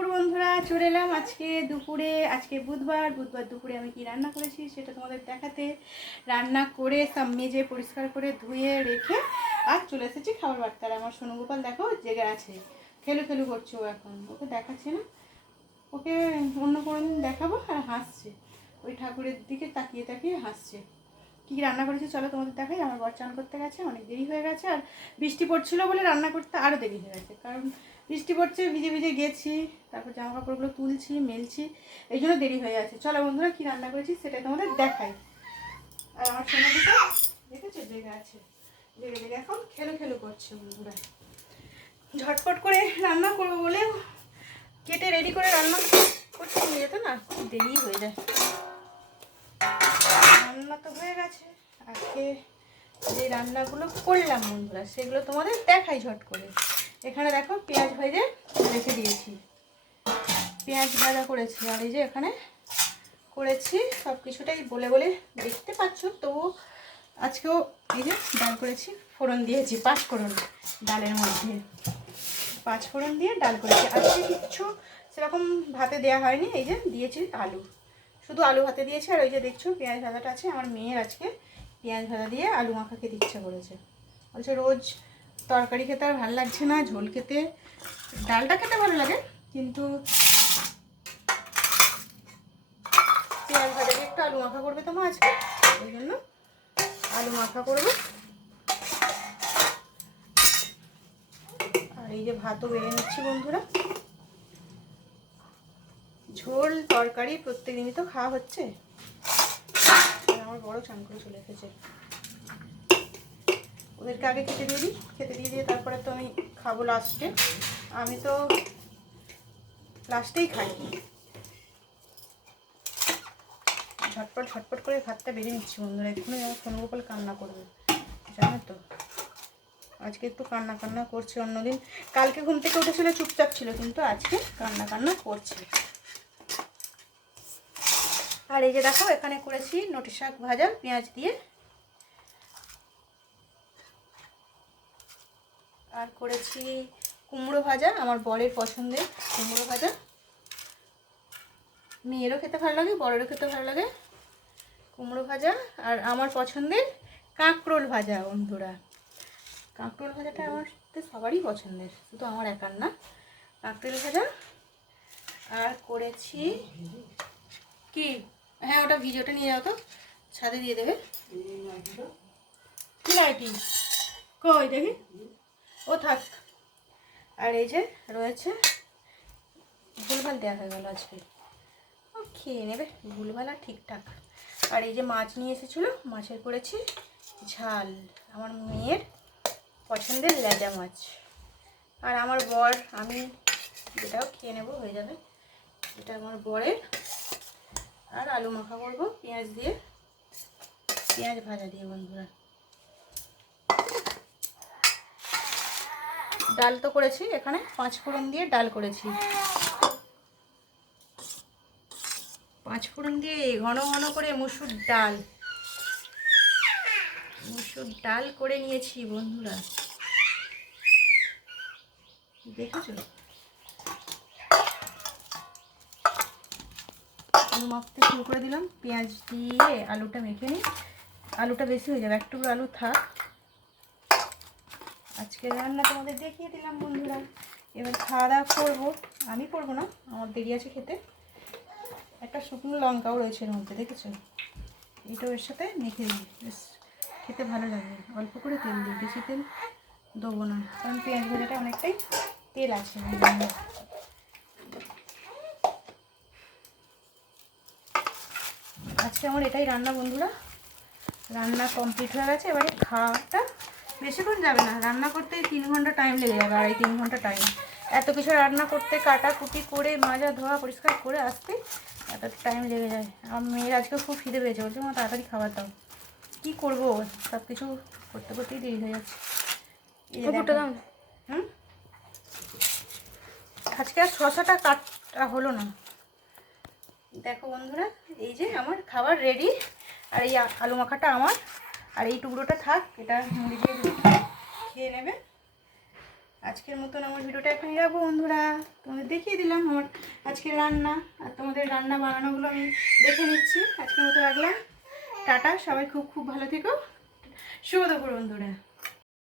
দুপুর বন্ধুরা, চলে এলাম আজকে দুপুরে। আজকে বুধবার দুপুরে আমি কি রান্না করেছি সেটা তোমাদের দেখাতে। রান্না করে সব মেজে পরিষ্কার করে ধুয়ে রেখে আর চলে এসেছি খাবার বাড়তে। আর আমার সোনু গোপাল দেখো জেগে আছে, খেলু খেলু করছে। ও এখন ওকে দেখাচ্ছে না, ওকে অন্য কোনো দিন দেখাবো। আর হাসছে, ওই ঠাকুরের দিকে তাকিয়ে তাকিয়ে হাসছে। কী রান্না করেছি চলো তোমাদের দেখাই। আমার বর চান করতে গেছে, অনেক দেরি হয়ে গেছে। আর বৃষ্টি পড়ছিল বলে রান্না করতে আরও দেরি হয়ে গেছে, কারণ বৃষ্টি পড়ছে, ভিজে ভিজে গেছি, তারপর জামা কাপড়গুলো তুলছি মেলছি, এই জন্য দেরি হয়ে যাচ্ছে। চলো বন্ধুরা কী রান্না করেছি সেটাই তোমাদের দেখাই। আর আমার সোনাদিটা দেখেছো জেগে আছে, জেগে জেগে এখন খেলো খেলো করছে বন্ধুরা। ঝটপট করে রান্না করবো বলে কেটে রেডি করে রান্না করতে নিয়ে যেত না, খুব দেরি হয়ে যায়। রান্না তো হয়ে গেছে। আজকে যে রান্নাগুলো করলাম বন্ধুরা সেগুলো তোমাদের দেখাই ঝট করে। এখানে দেখো পেঁয়াজ ভেজে রেখে দিয়েছি, পেঁয়াজ ভাজা করেছি। আর এই যে এখানে করেছি সব কিছুটাই বলে বলে দেখতে পাচ্ছ। তো আজকেও এই যে ডাল করেছি, ফোড়ন দিয়েছি 5 ফোড়ন ডালের মধ্যে, 5 ফোড়ন দিয়ে ডাল করেছি। আজকে কিচ্ছু সেরকম ভাতে দেওয়া হয়নি, এই যে দিয়েছি আলু, শুধু আলু ভাতে দিয়েছি। আর ওই যে দেখছো পেঁয়াজ ভাজাটা আছে, আমার মেয়ের আজকে পেঁয়াজ ভাজা দিয়ে আলু মাখা খেতে ইচ্ছা করেছে। বলছে রোজ তরকারি খেতে আর ভালো লাগছে না, ঝোল খেতে, ডালটা খেতে ভালো লাগে কিন্তু পেঁয়াজ ভাজা দিয়ে একটু আলু মাখা করবে তো মা আজকে, ওই জন্য আলু মাখা করবে। আর এই যে ভাতও বেড়ে নিচ্ছি বন্ধুরা। ঝোল তরকারি প্রত্যেকদিনই তো খাওয়া হচ্ছে। আমার বড় চান করে চলে এসেছে, ওদেরকে আগে খেতে দিয়ে দিই, খেতে দিয়ে তারপরে তো আমি খাবো লাস্টে। আমি তো লাস্টেই খাই। ঝটপট ঝটপট করে ভাতটা বেরিয়ে নিচ্ছি বন্ধুরা। এক্ষুনি সোনু গোপাল কান্না করবে জানো তো, আজকে একটু কান্না কান্না করছে। অন্যদিন কালকে ঘুম থেকে উঠেছিল চুপচাপ ছিল, কিন্তু আজকে কান্না কান্না করছে। আর এই যে দেখো এখানে করেছি নটি শাক ভাজা পেঁয়াজ দিয়ে, আর করেছি কুমড়ো ভাজা, আমার বরের পছন্দের কুমড়ো ভাজা। মেয়েরও খেতে ভালো লাগে, বরেরও খেতে ভালো লাগে কুমড়ো ভাজা। আর আমার পছন্দের কাঁকরোল ভাজা বন্ধুরা। কাঁকরোল ভাজাটা আমার সবারই পছন্দের, শুধু আমার একার না। কাঁকরোল ভাজা আর করেছি কি, হ্যাঁ ওটা ভিডিওটা নিয়ে যাও তো, ছাদে দিয়ে দেবে। কি লাইটিং কই দেখি, ও থাক। আর এই যে রয়েছে, ভুলভাল দেওয়া হয়ে গেল আজকে, ও খেয়ে নেবে ভুলভাল আর ঠিকঠাক। আর এই যে মাছ নিয়ে এসেছিলো, মাছের করেছি ঝাল, আমার মেয়ের পছন্দের লেজা মাছ। আর আমার বর আমি এটাও খেয়ে নেব, হয়ে যাবে। এটা আমার বরের। আর আলু মাখা করবো পেঁয়াজ দিয়ে, পেঁয়াজ ভাজা দিয়ে বন্ধুরা। ডাল তো করেছি, এখানে 5 ফোড়ন দিয়ে ডাল করেছি, 5 ফোড়ন দিয়ে ঘন ঘন করে মুসুর ডাল করে নিয়েছি বন্ধুরা। দেখেছো আলু মাখতে শুরু করে দিলাম, পেঁয়াজ দিয়ে আলুটা মেখে নিই। আলুটা বেশি হয়ে যাবে, একটু আলু থাক। আজকে রান্না তোমাদের দেখিয়ে দিলাম বন্ধুরা। এবার খাওয়া দাওয়া করবো, আমি করবো না, আমার দেরি আছে খেতে। একটা শুকনো লঙ্কাও রয়েছে এর মধ্যে, দেখেছো? এটাও এর সাথে মেখে দিই, বেশ খেতে ভালো লাগে। অল্প করে তেল দিই, বেশি তেল দেবো না, কারণ পেঁয়াজ ভাজাটা অনেকটাই তেল আছে। আজকে আমার এটাই রান্না বন্ধুরা। রান্না কমপ্লিট হয়ে গেছে, এবারে খাওয়াটা বেশিক্ষণ যাবে না, রান্না করতে 3 ঘন্টা টাইম লেগে যাবে, 2.5-3 ঘন্টা টাইম। এত কিছু রান্না করতে, কাটাকুটি করে, মাজা ধোয়া পরিষ্কার করে আসতে এত টাইম লেগে যায়। আমার মেয়ের আজকে খুব খিদে পেয়েছে, বলছে আমার তাড়াতাড়ি খাবার দাও। কী করবো, সব কিছু করতে করতেই দেরি হয়ে যাচ্ছে। আজকে আর শসাটা কাটা হলো না। দেখো বন্ধুরা, এই যে আমার খাবার রেডি। আর এই আলু মাখাটা আমার, আর এই টুকরোটা থাক, এটা মুড়ি দিয়ে খেয়ে নেবে। আজকের মতন আমার ভিডিওটা এখানেই রাখবো বন্ধুরা। তোমাদের দেখিয়ে দিলাম আমার আজকের রান্না, আর তোমাদের রান্না বানানোগুলো আমি দেখে নিচ্ছি। আজকের মতো রাখলাম, টাটা। সবাই খুব খুব ভালো থেকো। শুভ দুপুর বন্ধুরা।